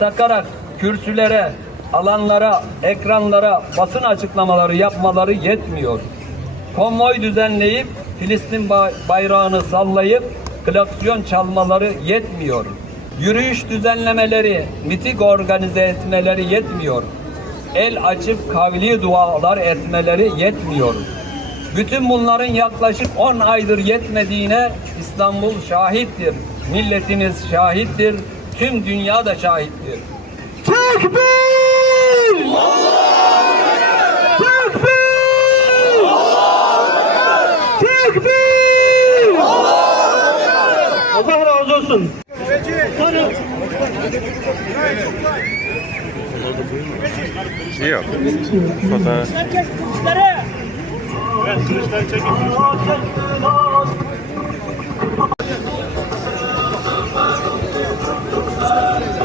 takarak kürsülere, alanlara, ekranlara basın açıklamaları yapmaları yetmiyor. Konvoy düzenleyip Filistin ba- bayrağını sallayıp klaksiyon çalmaları yetmiyor. Yürüyüş düzenlemeleri, miting organize etmeleri yetmiyor. El açıp kavli dualar etmeleri yetmiyor. Bütün bunların yaklaşık 10 aydır yetmediğine İstanbul şahittir. Milletiniz şahittir. Tüm dünya da şahittir. Tekbir! Tekbir! Tekbir! Allah razı olsun. Yok. Fotoğraf. Herkes kılıçları. Evet kılıçları çekin. Hallelujah.